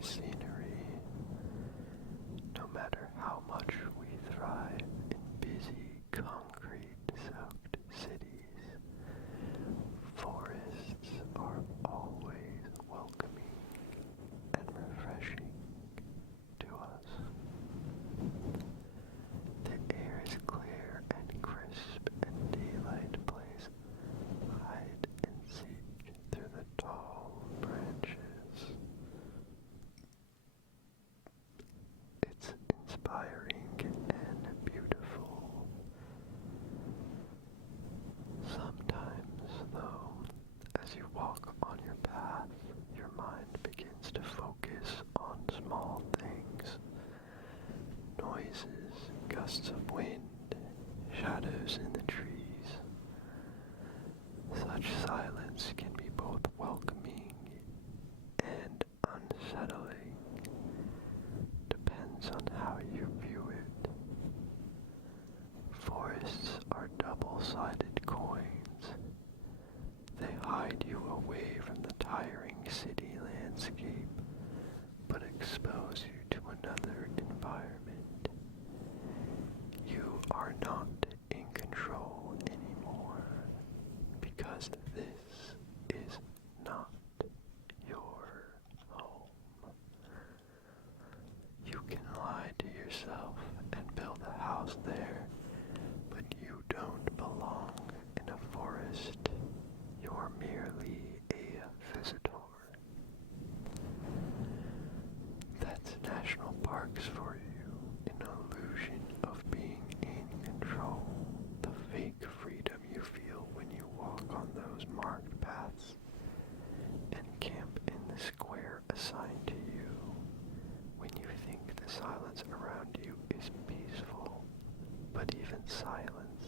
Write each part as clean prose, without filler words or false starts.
scenery. No matter how much we thrive in busy, concrete-soaked cities, forests are always welcoming and refreshing to us. The air is clear and crisp, and daylight plays hide and seek through the tall branches. It's inspiring and beautiful. Sometimes, though, as you walk on your path, your mind begins to focus on small things. Noises, gusts of wind, shadows in the trees. Such silence can be both welcoming and unsettling. Depends on how you view it. Forests are double-sided coins. They hide you away from the tiring city landscape, but expose you to another environment. You are not in control anymore, because this is not your home. You can lie to yourself and build a house there, but you don't belong in a forest. You're merely a visitor. That's national parks for you, an illusion of being in control, the fake freedom you feel when you walk on those marked paths and camp in the square assigned to you, when you think the silence around you is peaceful, but even silence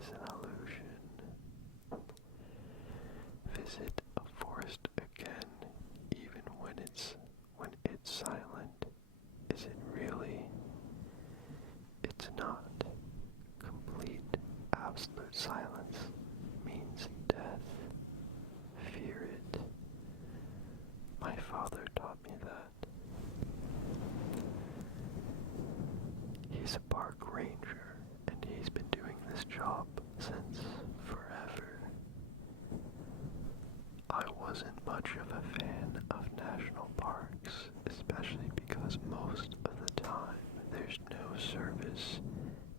is an illusion. Visit a forest again, even when it's silent. Is it really? It's not. Complete, absolute silence means death. Fear it. My father taught me that. He's a park ranger, and he's been doing this job since forever. I wasn't much of a fan of national parks, especially because most of the time there's no service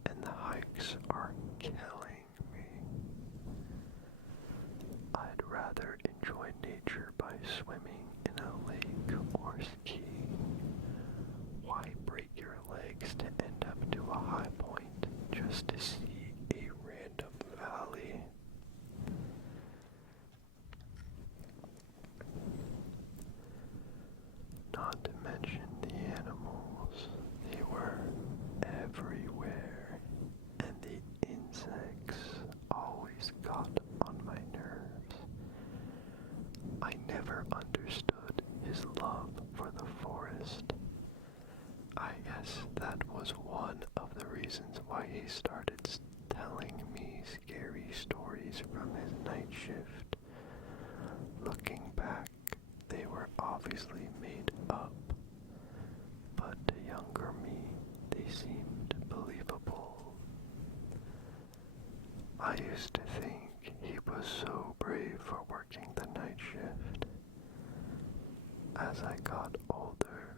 and the hikes are killing me. I'd rather enjoy nature by swimming in a lake or skiing. Why break your legs to end up to a high point just to see a random valley? Not to mention the animals. They were everywhere, and the insects always got on my nerves. I never understood his love for the forest. I guess that was one of the reasons why he started telling me scary stories from his night shift. Looking back, they were obviously made up, but to younger me, they seemed believable. I used to think he was so brave for working the night shift. As I got older,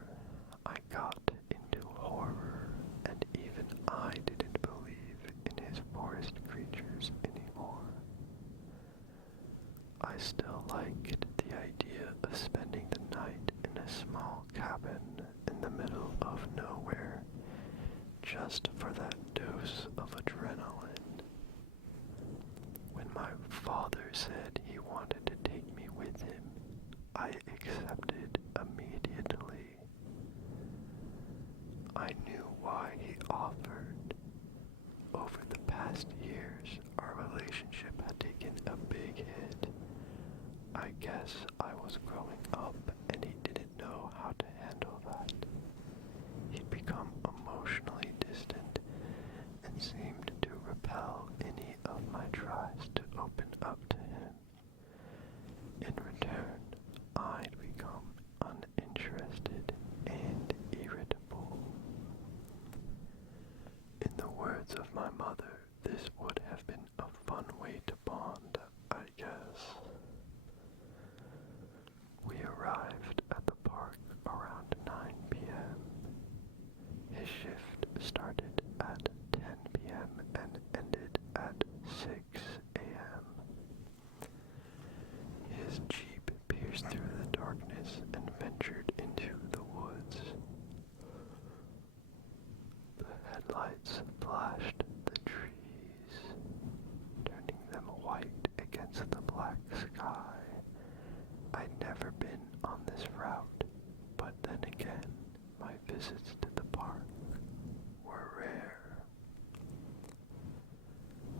I got into horror, and even I didn't believe in his forest creatures anymore. I still liked the idea of spending the night in a small cabin in the middle of nowhere, just for that dose of adrenaline. When my father said he wanted to take me with him, I accepted immediately. I knew why he offered. Over the past years, our relationship had taken a big hit. I guess I was growing up and he didn't know how to handle that. He'd become emotionally distant and seemed to repel any of my tries to open up to him. mother, this would have been a fun way to bond, I guess. We arrived at the park around 9 p.m. His shift started at 10 p.m. and ended at 6 a.m. His jeep pierced through the darkness and ventured into the woods. The headlights flashed the trees, turning them white against the black sky. I'd never been on this route, but then again, my visits to the park were rare.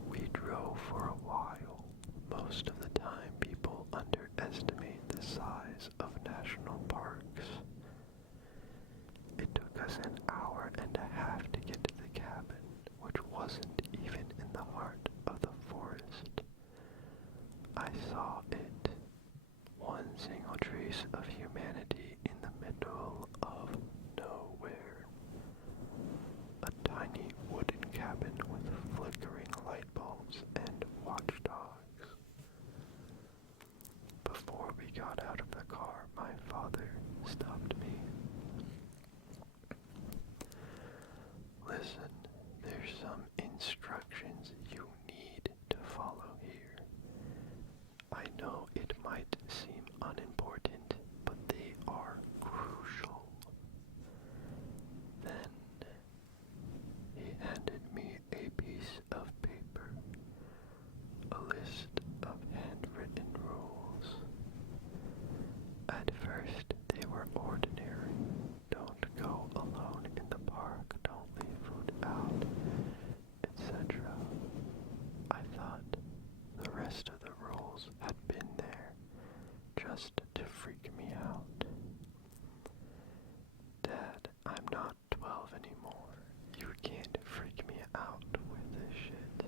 We drove for a while. Most of the time, people underestimate the size of national parks. It took us an hour and a half to get to the cabin, which wasn't even in the heart of the forest. I saw it, one single trace of humanity in the middle of nowhere. A tiny wooden cabin with flickering light bulbs and watchdogs. Before we got out of the car, my father stopped me. Listen, there's some instructions you need to follow here. I know it might seem unimportant, but they are crucial. Then he handed me a piece of paper, a list of handwritten rules. At first, they were ordinary. Don't go alone in the park, don't leave food out, etc. I thought the rest of the rules had been there just to freak me out. Dad, I'm not 12 anymore. You can't freak me out with this shit.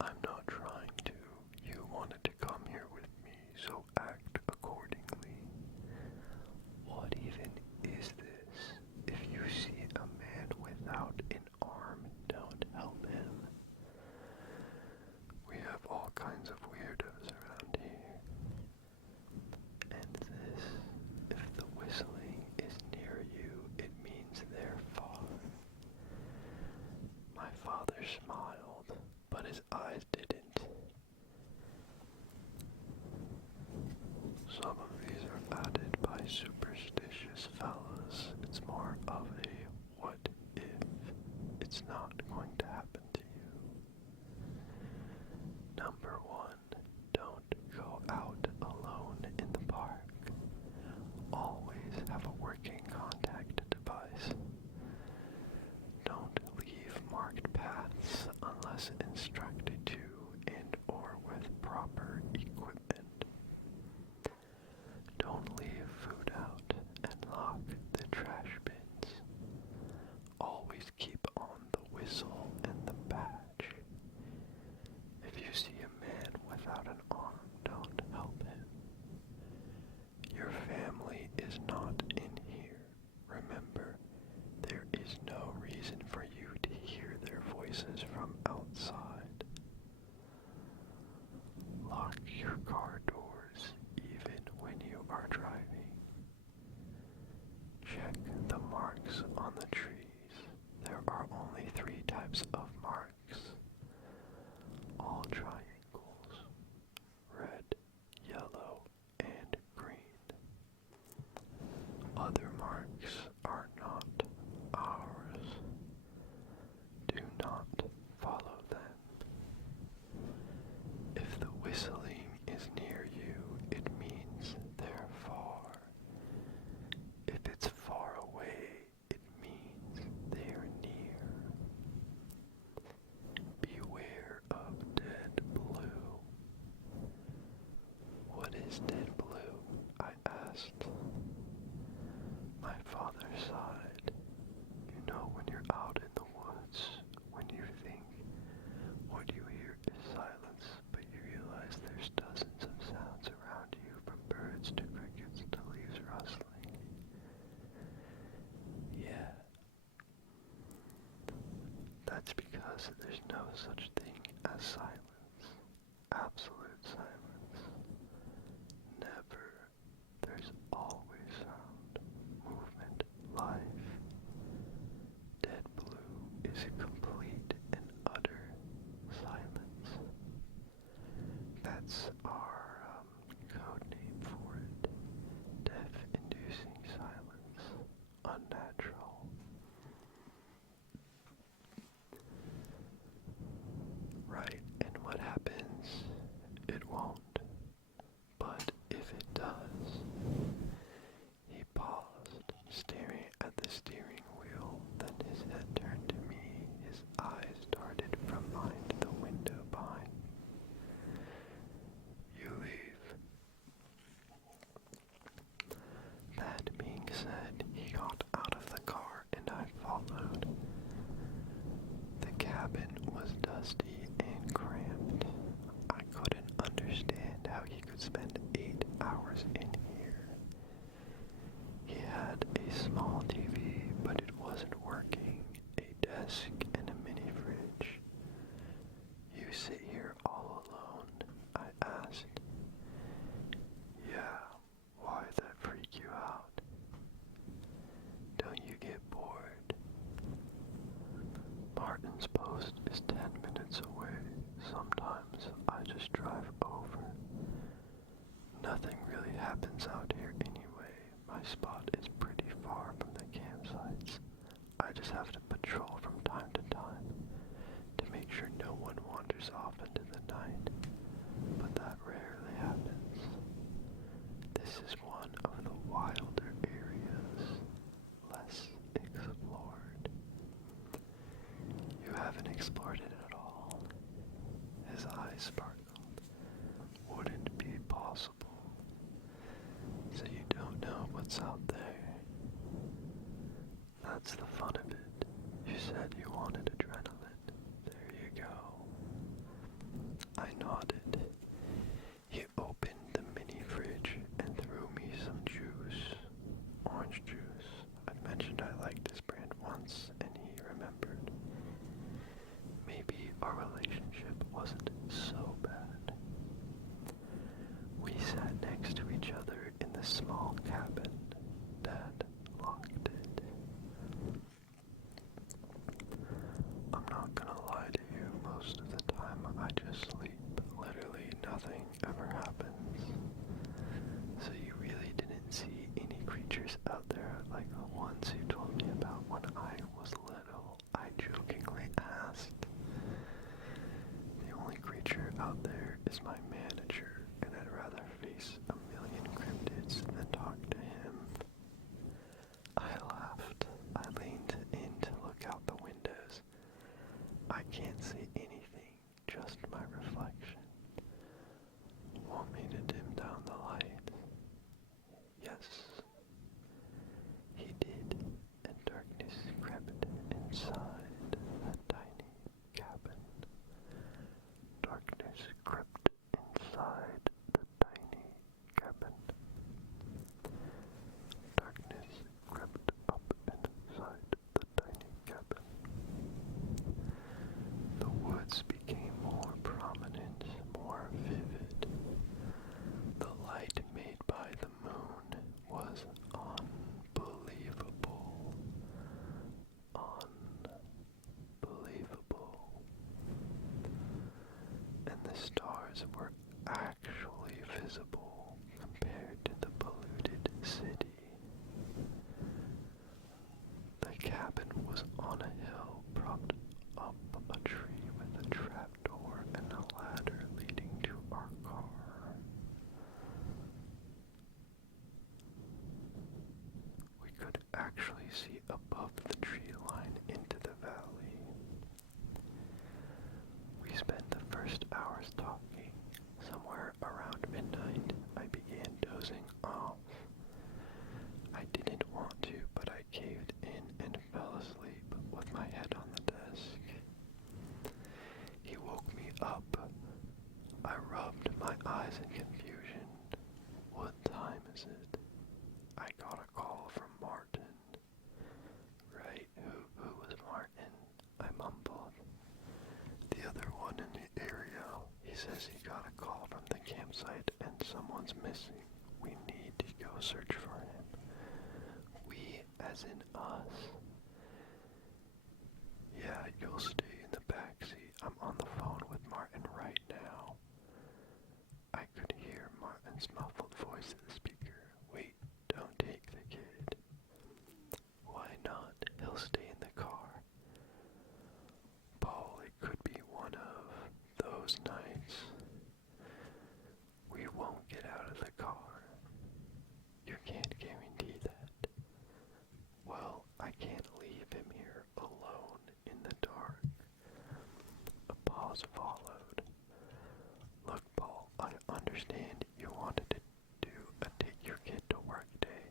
I'm not trying to. You wanted to come here with me, so act accordingly. What even is this? If you see a man without an arm, don't help him. We have all kinds of weirdos around here. And this, if the whistling is near you, it means they're far. My father smiled, but his eyes didn't. Some of these are added by superstitious fellas. It's more of a what if it's not going to happen to you. Number 1, don't go out alone in the park. Always have a working contact device. Don't leave marked paths unless instructed to and or with proper equipment. Don't leave food out and lock the trash bins. Always keep on the whistle and the badge. If you see a man without an arm, don't help him. Your family is not in here. Remember, there is no reason for you to hear their voices from outside. Lock your car doors even when you are driving. Check the marks on the trees. There are only 3 types of marks. All triangles. Red, yellow, and green. Other marks are not ours. Do not follow them. If the whistling is near you, it means they're far. If it's far away, it means they're near. Beware of dead blue. What is dead blue? I asked. My father sighed. You know when you're out in the woods, when you think what you hear is silence, but you realize there's dozens of sounds around you, from birds to crickets to leaves rustling. Yeah. That's because such thing as silence. Absolute silence. Never. There's always sound, movement, life. Dead blue is complete and utter silence. That's our code name for it. Death-inducing silence. Unnatural. Right, and what happens? It won't. But if it does, he paused, staring at the steering wheel, then his head turned to me, his eyes darted from mine to the window behind me. You leave. That being said, he got out of the car and I followed. The cabin was dusty and cramped. I couldn't understand how he could spend 8 hours in here. He had a small TV, but it wasn't working, a desk and a mini fridge. You sit here all alone? I asked. Yeah, why'd that freak you out? Don't you get bored? Martin's Post is 10 minutes away. Sometimes I just drive over. Nothing really happens out here anyway. My spot is pretty far from the campsites. I just have to patrol from time to time to make sure no one wanders off into the night. But that rarely happens. This is one of the wilder areas, less explored. You haven't explored it at all. His eyes sparkled. Wouldn't be possible. So you don't know what's out there. That's the fun of it. You said you wanted adrenaline. There you go. I nodded. He opened the mini fridge and threw me some juice. Orange juice. I mentioned I liked this brand once, and he remembered. Maybe our relationship wasn't so bad. We sat next to each other in the small cabin. Dad locked it. I'm not gonna lie to you, most of the time I just sleep. Literally nothing ever happens. So you really didn't see any creatures out there like the ones you told me about when I was little, I jokingly asked. The only creature out there is my manager, and I'd rather face a million cryptids than talk to him. I laughed. I leaned in to look out the windows. I can't see anything, just my reflection. Want me to dim down the light? Yes. He did, and darkness crept inside that tiny cabin. Darkness crept inside the tiny cabin. Darkness crept up inside the tiny cabin. The woods became more prominent, more vivid. The light made by the moon was unbelievable. Unbelievable. And the stars were actually visible compared to the polluted city. The cabin was on a hill propped up a tree with a trapdoor and a ladder leading to our car. We could actually see above the tree line into the valley. We spent the first hours talking. Somewhere around midnight, I began dozing off. I didn't want to, but I caved in and fell asleep with my head on the desk. He woke me up. I rubbed my eyes in confusion. What time is it? I got a call from Martin. Right, who was Martin? I mumbled. The other says he got a call from the campsite and someone's missing. We need to go search for him. We, as in us. Yeah, you'll stay in the backseat. I'm on the phone with Martin right now. I could hear Martin's muffled voice in the speaker. Wait, don't take the kid. Why not? He'll stay in the car. Paul, it could be one of those nights. We won't get out of the car. You can't guarantee that. Well, I can't leave him here alone in the dark. A pause followed. Look, Paul, I understand you wanted to do a take your kid to work day,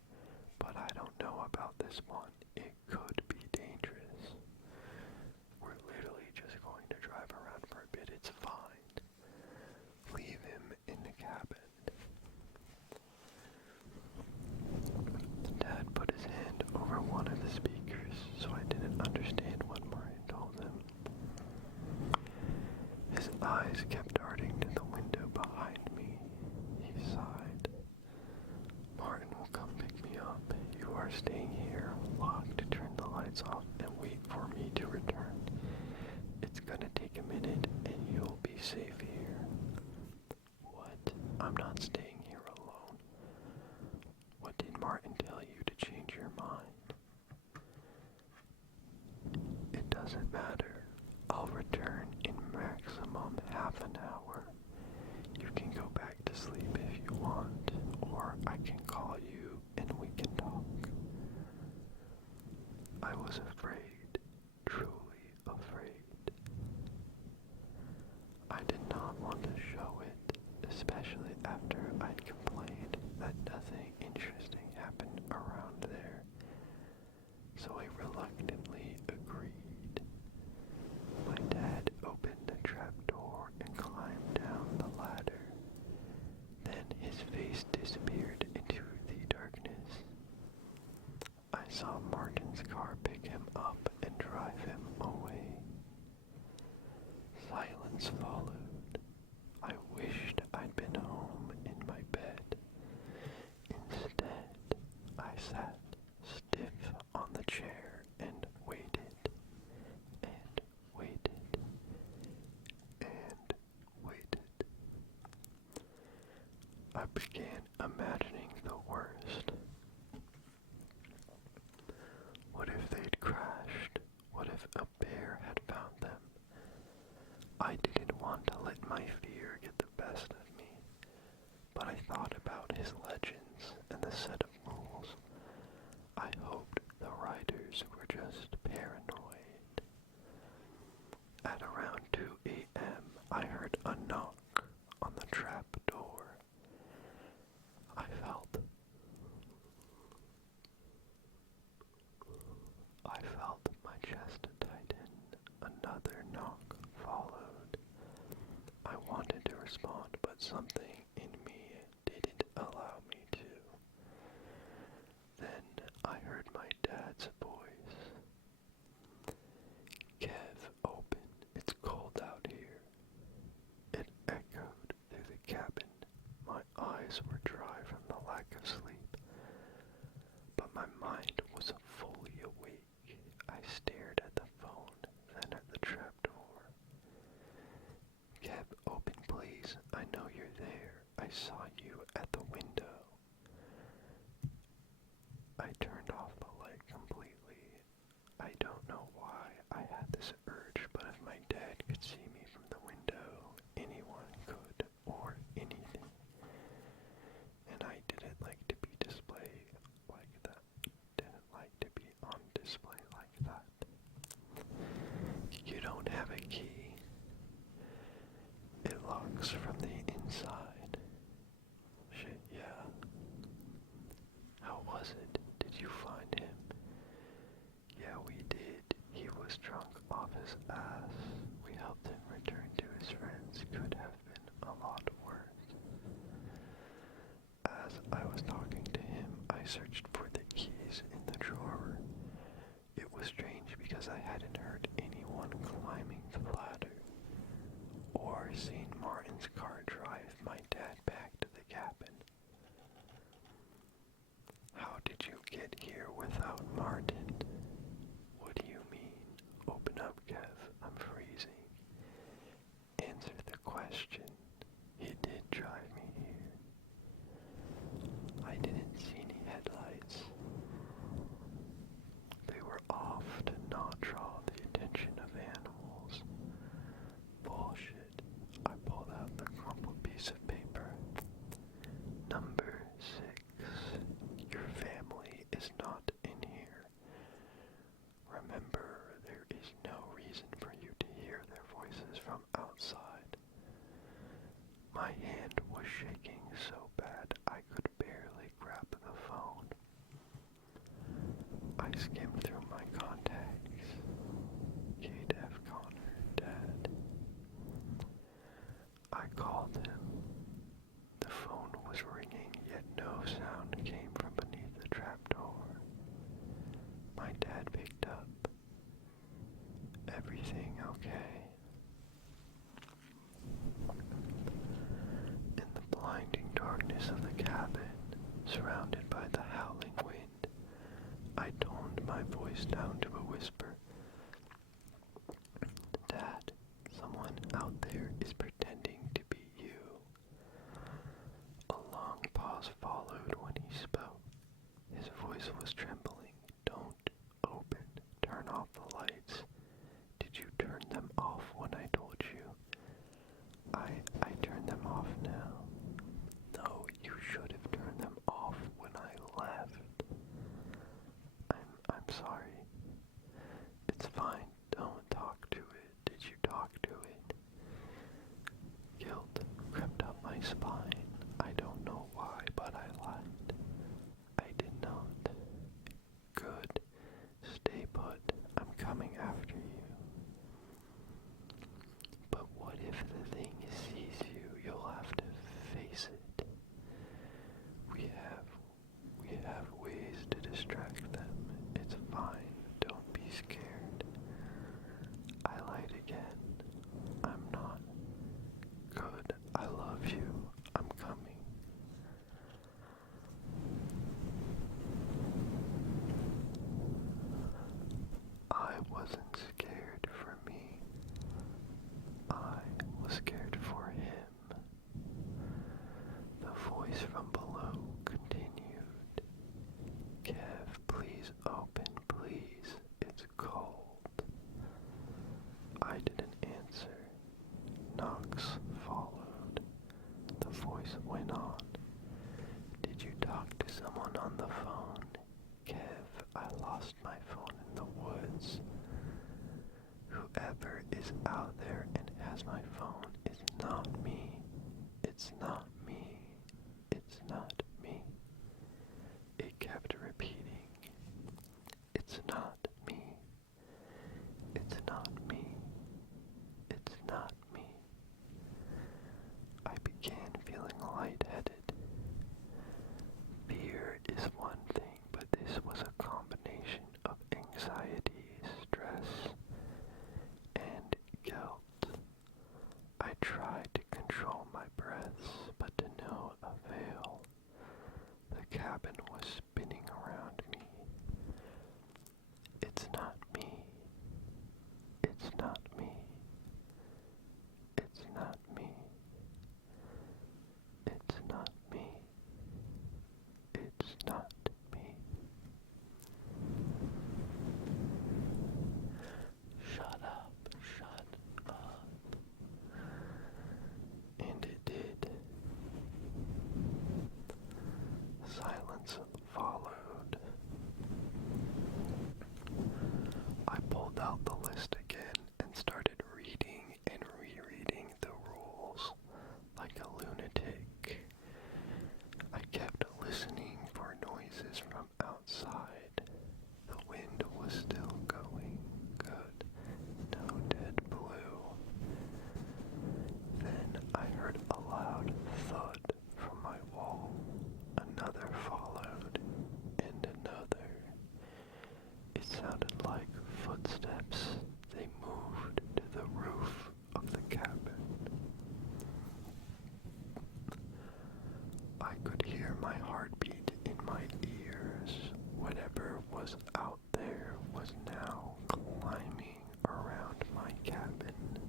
but I don't know about this one. It could be dangerous. We're literally just going to drive around for a bit. It's fine. Leave him in the cabin. Dad put his hand over one of the speakers, so I didn't understand what Martin told him. His eyes kept darting to the window behind me. He sighed. Martin will come pick me up. You are staying here, locked, turn the lights off, and wait for me to return. It's gonna take a minute, and you'll be safe here. What? I'm not staying here alone. What did Martin tell you to change your mind? It doesn't matter. I'll return in maximum half an hour. You can go back to sleep if you want, or I can call you and we can talk. I was afraid, truly afraid. I did not want to show it, especially after I'd complained that nothing interesting happened around there, so I reluctantly agreed. My dad opened the trapdoor and climbed down the ladder. Then his face disappeared into the darkness. I saw Martin's car pick him up and drive him away. Silence followed. I wished I'd been home in my bed. Instead, I sat stiff on the chair and waited, and waited, and waited. I began imagining the worst. What if they'd crashed? What if a bear had found them? I didn't want to let my fear get the best of me, but I thought about his legends and the set of rules. I hoped the riders were just paranoid. At around 2 a.m., I heard a knock on the trap door. I felt my chest tighten. Another knock followed. I wanted to respond, but something in me didn't allow me to. Then I heard my dad's voice. Kev, open. It's cold out here. It echoed through the cabin. My eyes were dry from the lack of sleep, but my mind was fully awake. I stared at the phone, then at the trapdoor. Kev, open please. I know you're there. I saw you at the window. I turned off the light completely. I don't know why I had this urge, but if my dad could see me from the window, anyone could, or anything. And I didn't like to be displayed like that. Didn't like to be on display like that. You don't have a key. It locks from the inside. Shit, yeah. How was it? Did you find him? Yeah, we did. He was drunk off his ass. We helped him return to his friends. Could have been a lot worse. As I was talking to him, I searched for the keys in the drawer. It was strange because I hadn't heard anyone climbing the ladder or seen Martin's car drive my dad back to the cabin. How did you get here without Martin? What do you mean? Open up, Kev. I'm freezing. Answer the question. He did drive me here. I didn't see any headlights. They were off to not draw the attention of animals. Bullshit. I pulled out the crumpled piece of paper. Number 6. Your family is not in here. Remember, there is no reason for you to hear their voices from outside. My hand was shaking so bad I could barely grab the phone. I skimmed through my contacts. Kate F. Connor, Dad. I called him. The phone was ringing, yet no sound came from beneath the trapdoor. My dad picked up. Everything okay? In the blinding darkness of the cabin, surrounded by the howling wind, I toned my voice down to a whisper. Dad, someone out there is pretending to be you. A long pause followed when he spoke. His voice was trembling. Don't open. Turn off the lights. Did you turn them off when I told you? I turned them off now. No, you should have turned them off when I left. I'm sorry. It's fine. Don't talk to it. Did you talk to it? Guilt crept up my spine. I don't know why, but I lied. I did not. Good. Stay put. I'm coming after you. But what if the thing sees you? You'll have to face it. We have ways to distract them. It's fine. Don't be scared. I lied again. I'm not. Good. I love you. I'm coming. I wasn't scared for me. I was scared for him. The voice from below continued. Kev, please open, please. It's cold. I didn't answer. Knocks followed. The voice went on. Did you talk to someone on the phone? Kev, I lost my phone in the woods. Whoever is out there and has my phone is not me. It's not me. It's not me. It kept repeating. It's not me. It's not me. It's not me. I began feeling lightheaded. Fear is one thing, but this was a combination of anxiety, stress, and guilt. I tried to control my breaths, but to no avail. The cabin was spinning around me. It's not me. It's not me. It's not me. It's not me. It's not me. Shut up, shut up. And it did. Silence followed. I pulled out the list again and started reading and rereading the rules like a lunatic. I kept listening for noises from outside. The wind was still going. Good. No dead blue. Then I heard a loud thud from my wall. Another followed, and another. It sounded like footsteps was out there was now climbing around my cabin.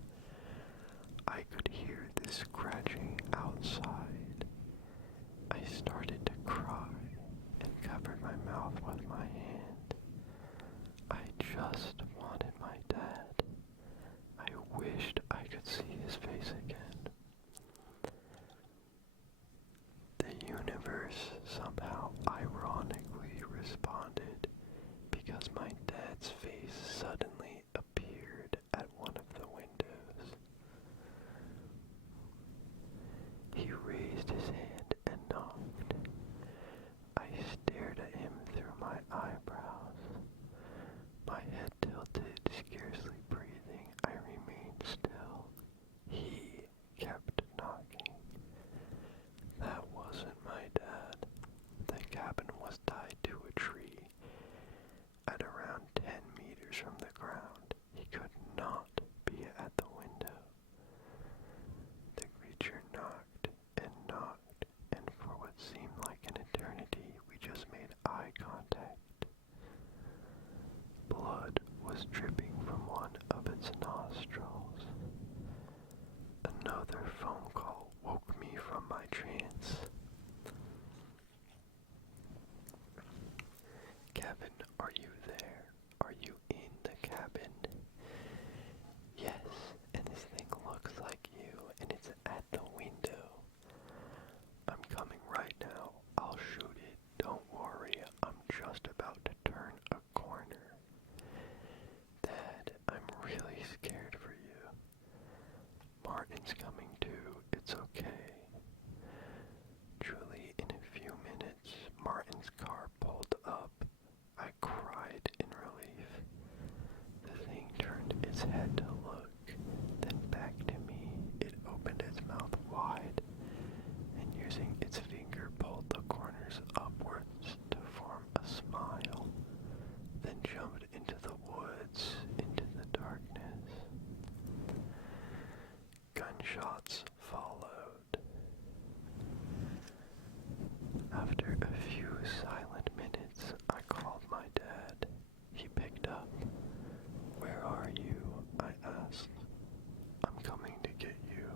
I could hear the scratching outside. I started to cry and covered my mouth with my hand. I just wanted my dad. I wished I could see his face again. The universe somehow ironically responded because my dad's face suddenly appeared at one of the windows. He raised his hand and knocked. I stared at him through my eyebrows. My head tilted, scarcely breathing. I remained still. He kept knocking. That wasn't my dad. The cabin was tied to a tree at around 10 meters from the ground. He could not be at the window. The creature knocked and knocked, and for what seemed like an eternity, we just made eye contact. Blood was dripping from one of its nostrils. Another phone call woke me from my trance. Kevin, are you there? Are you in the cabin? Yes, and this thing looks like you, and it's at the window. I'm coming right now. I'll shoot it. Don't worry, I'm just about to turn a corner. Dad, I'm really scared for you. Martin's coming too. It's okay. Truly, in a few minutes, Martin's car pulled up. I cried in relief. The thing turned its head to look, then back to me. It opened its mouth wide, and using its finger pulled the corners upwards to form a smile, then jumped into the woods, into the darkness. Gunshots followed. After a few silent minutes, I called my dad. He picked up. Where are you? I asked. I'm coming to get you.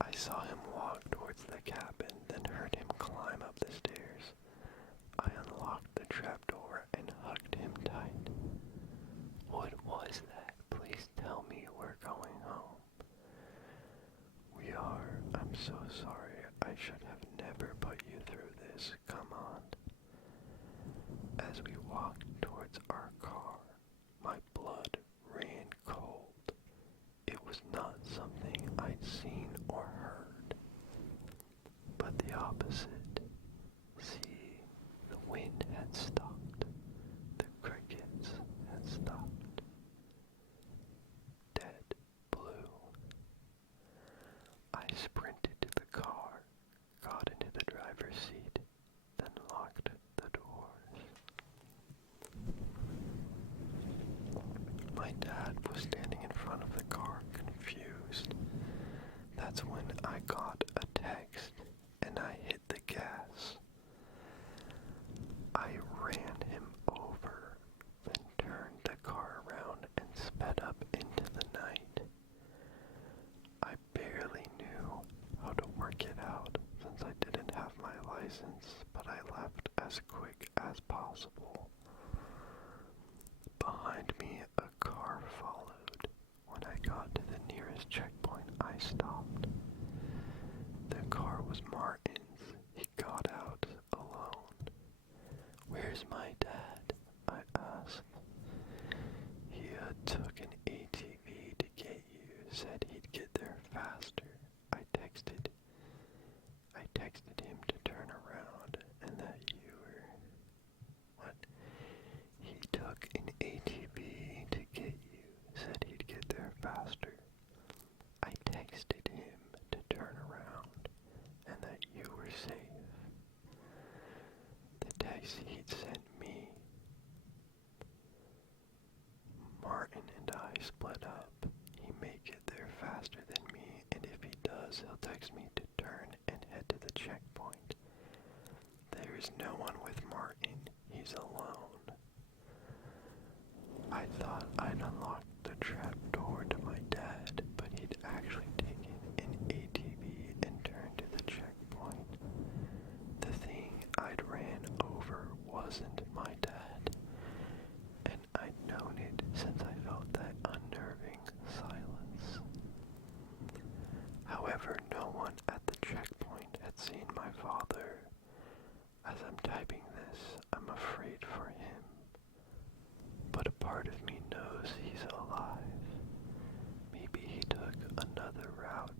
I saw him walk towards the cabin, then heard him climb up the stairs. I unlocked the trapdoor and hugged him tight. What was that? Please tell me we're going home. We are. I'm so sorry. I should have never put you through this. Come on. As we walked towards our car, my blood ran cold. It was not something I'd seen or heard, but the opposite. See, the wind had stopped. The crickets had stopped. Dead blue. I sprinted to the car, got into the driver's seat, then locked the doors. My dad was standing in front of the car, confused. That's when I got a text, and I hit the gas. I ran him over, then turned the car around and sped up into the night. I barely knew how to work it out since I didn't have my license, but I left as quick as possible. Behind me, a car followed. When I got to the nearest checkpoint, I stopped. The car was Martin's. He got out alone. Where's my dad? I asked. He took an ATV to get you, said he'd get there faster. I texted him to turn around and that you were... What? He took an ATV to get you, said he'd get there faster. I texted him to turn around and that you were safe. The text he'd sent me. Martin and I split up. He may get there faster than me, and if he does, he'll text me to turn and head to the checkpoint. There is no one with Martin. He's I thought I'd unlocked the trap door to my dad, but he'd actually taken an ATV and turned to the checkpoint. The thing I'd ran over wasn't my dad, and I'd known it since I felt that unnerving silence. However, no one at the checkpoint had seen my father. As I'm typing this, I'm afraid for him, but a part of me knows he's alive. Maybe he took another route